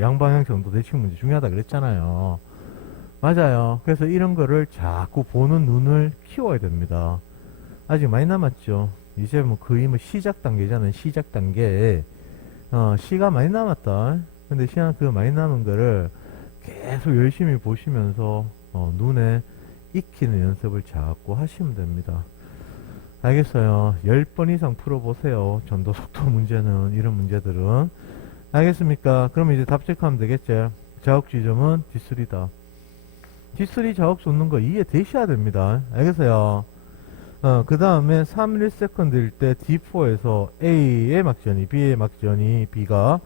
양방향성도 대칭 문제 중요하다 그랬잖아요. 맞아요. 그래서 이런 거를 자꾸 보는 눈을 키워야 됩니다. 아직 많이 남았죠. 이제 뭐 거의 뭐 시작 단계잖아요. 시작 단계. 시가 많이 남았다. 근데 시간 그 많이 남은 거를 계속 열심히 보시면서 눈에 익히는 연습을 자꾸 하시면 됩니다. 알겠어요. 10번 이상 풀어보세요. 전도 속도 문제는, 이런 문제들은. 알겠습니까? 그러면 이제 답 체크하면 되겠지. 자극 지점은 D3다. D3 자극 쏟는 거 이해되셔야 됩니다. 알겠어요? 그 다음에 3ms 일 때 D4에서 A의 막전이, B의 막전이, B가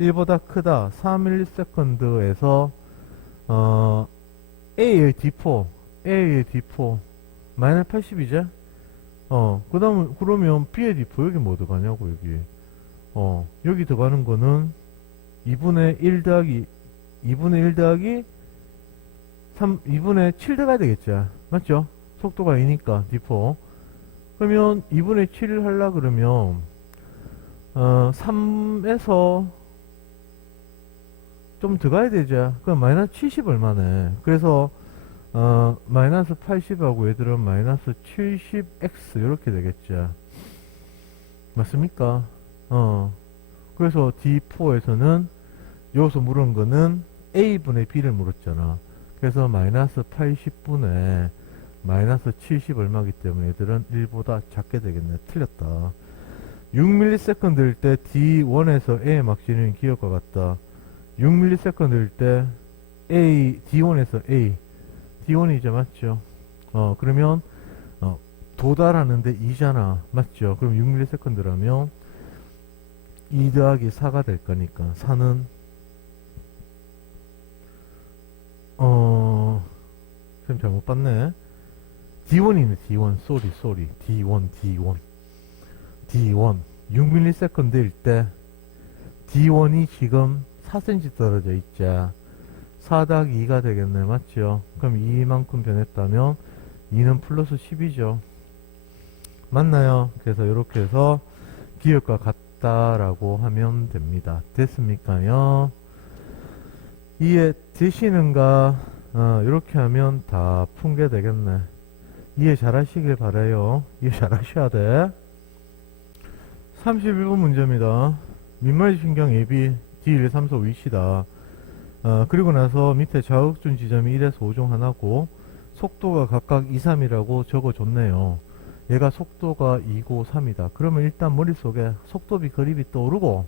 1보다 크다. 3ms 에서 A의 D4 마이너스 80이죠? 그 다음 그러면 B의 D4 여기 뭐 들어가냐고, 여기. 여기 들어가는 거는 2분의 1 더하기 2분의 7 들어가야 되겠죠? 맞죠? 속도가 2니까 D4. 그러면 2분의 7을 하려 그러면 3에서 좀 들어가야 되죠. 그럼 마이너스 70 얼마네. 그래서 마이너스 80하고 얘들은 마이너스 70x 이렇게 되겠죠. 맞습니까? 그래서 D4에서는 여기서 물은 거는 A분의 B를 물었잖아. 그래서 마이너스 80분의 마이너스 70 얼마기 때문에 얘들은 1보다 작게 되겠네. 틀렸다. 6ms일 때 D1에서 A에 막 지르는 기억과 같다. 6ms일 때 D1에서 A, D1이죠, 맞죠? 그러면 도달하는데 2잖아, 맞죠? 그럼 6ms라면 2 더하기 4가 될 거니까 4는 쌤 잘못 봤네. D1이네. D1 쏘리 D1 6ms일 때 D1이 지금 4cm 떨어져 있자. 4 더하기 2가 되겠네, 맞죠? 그럼 2만큼 변했다면 2는 플러스 10이죠. 맞나요? 그래서 이렇게 해서 기억과 같다라고 하면 됩니다. 됐습니까요? 이해 되시는가? 이렇게 하면 다 푼게 되겠네. 이해 잘 하시길 바라요. 이해 잘 하셔야 돼. 31번 문제입니다. 민말지 신경 AB D1, 3, 4, 5이시다. 그리고 나서 밑에 자극준 지점이 1에서 5 중 하나고 속도가 각각 2, 3이라고 적어줬네요. 얘가 속도가 2고 3이다. 그러면 일단 머릿속에 속도비 그립이 떠오르고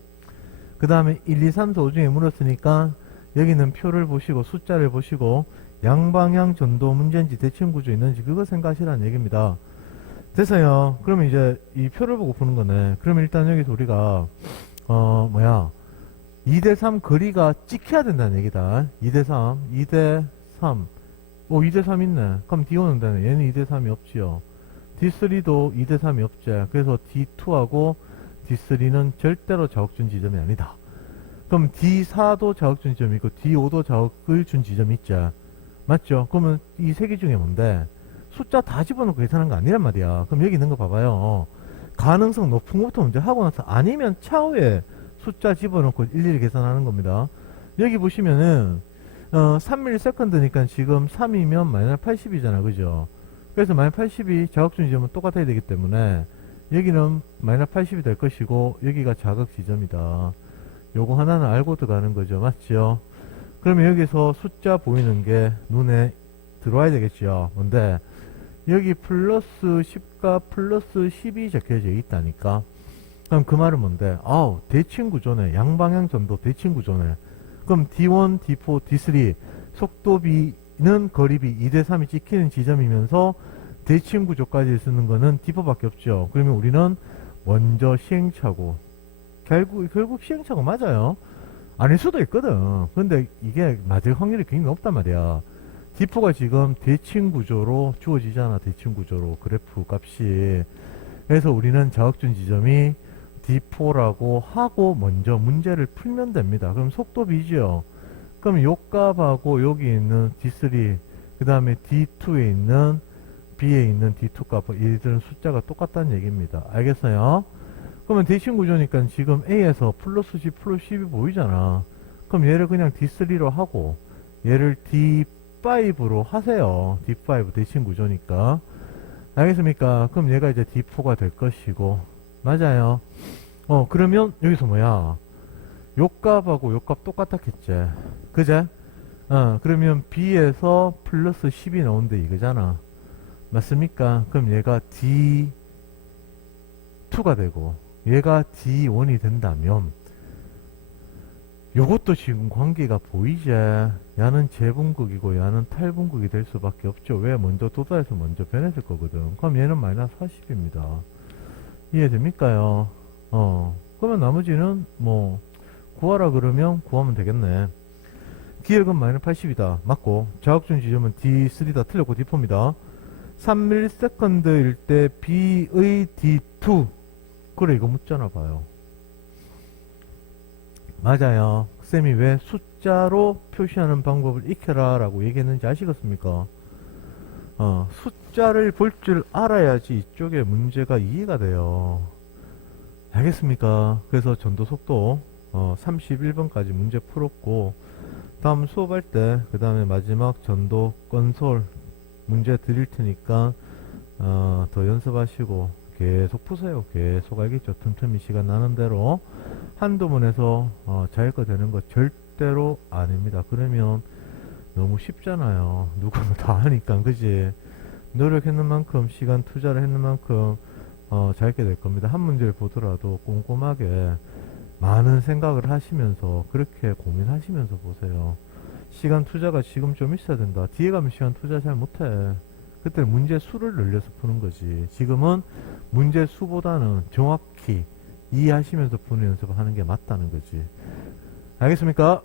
그 다음에 1, 2, 3, 4, 5 중에 물었으니까 여기는 표를 보시고 숫자를 보시고 양방향 전도 문제인지 대칭 구조 있는지 그거 생각하시라는 얘기입니다. 됐어요. 그러면 이제 이 표를 보고 푸는 거네. 그러면 일단 여기서 우리가 2대3 거리가 찍혀야 된다는 얘기다. 2대3 2대3 2대3 있네. 그럼 D1은 되네. 얘는 2대3이 없지요. D3도 2대3이 없지. 그래서 D2하고 D3는 절대로 자극준 지점이 아니다. 그럼 D4도 자극준 지점이 있고 D5도 자극을 준 지점이 있지. 맞죠? 그러면 이 세 개 중에 뭔데? 숫자 다 집어넣고 계산한 거 아니란 말이야. 그럼 여기 있는 거 봐봐요. 가능성 높은 것부터 먼저 하고 나서 아니면 차후에 숫자 집어넣고 일일이 계산하는 겁니다. 여기 보시면은 3ms니까 지금 3이면 마이너스 80이잖아, 그죠? 그래서 마이너스 80이 자극준 지점은 똑같아야 되기 때문에 여기는 마이너스 80이 될 것이고 여기가 자극 지점이다. 요거 하나는 알고 들어가는 거죠, 맞죠? 그러면 여기서 숫자 보이는 게 눈에 들어와야 되겠죠. 뭔데? 여기 플러스 10과 플러스 10이 적혀져 있다니까. 그럼 그 말은 뭔데? 대칭 구조네. 양방향 전도 대칭 구조네. 그럼 D1, D4, D3 속도비는 거리비 2대3이 찍히는 지점이면서 대칭 구조까지 쓰는 거는 D4밖에 없죠. 그러면 우리는 먼저 시행착오. 결국 시행착오 맞아요. 아닐 수도 있거든. 근데 이게 맞을 확률이 굉장히 높단 말이야. D4가 지금 대칭 구조로 주어지잖아. 대칭 구조로 그래프 값이. 그래서 우리는 자극준 지점이 D4라고 하고 먼저 문제를 풀면 됩니다. 그럼 속도비죠. 그럼 요 값하고 여기 있는 D3 그 다음에 D2에 있는 B에 있는 D2 값 얘들은 숫자가 똑같다는 얘기입니다. 알겠어요? 그러면 대칭 구조니까 지금 A에서 플러스 10 플러스 10이 보이잖아. 그럼 얘를 그냥 D3로 하고 얘를 D5로 하세요. D5 대칭 구조니까. 알겠습니까? 그럼 얘가 이제 D4가 될 것이고 맞아요. 그러면 여기서 뭐야? 요 값하고 요 값 똑같았겠지. 그제? 그러면 B에서 플러스 10이 나온대 이거잖아. 맞습니까? 그럼 얘가 D2가 되고 얘가 D1이 된다면 요것도 지금 관계가 보이지. 야는 재분극이고 야는 탈분극이 될 수밖에 없죠. 왜? 먼저 도달해서 먼저 변했을 거거든. 그럼 얘는 마이너스 40입니다. 이해됩니까요? 그러면 나머지는 뭐 구하라 그러면 구하면 되겠네. 기억은 마이너스 80이다. 맞고 자극준 지점은 D3다. 틀렸고 D4입니다. 3ms일 때 B의 D2 그래 이거 묻잖아 봐요. 맞아요. 쌤이 왜 숫자로 표시하는 방법을 익혀라 라고 얘기했는지 아시겠습니까? 숫자를 볼 줄 알아야지 이쪽에 문제가 이해가 돼요. 알겠습니까? 그래서 전도 속도 31번까지 문제 풀었고 다음 수업할 때 그 다음에 마지막 전도 건솔 문제 드릴 테니까 더 연습하시고 계속 푸세요. 계속 알겠죠? 틈틈이 시간 나는 대로 한두 번에서 자기 거 되는 거 절대로 아닙니다. 그러면 너무 쉽잖아요. 누구나 다 하니까 그지? 노력했는 만큼, 시간 투자를 했는 만큼 잘 있게 될 겁니다. 한 문제를 보더라도 꼼꼼하게 많은 생각을 하시면서 그렇게 고민하시면서 보세요. 시간 투자가 지금 좀 있어야 된다. 뒤에 가면 시간 투자 잘 못해. 그때 문제 수를 늘려서 푸는 거지. 지금은 문제 수보다는 정확히 이해하시면서 푸는 연습을 하는 게 맞다는 거지. 알겠습니까?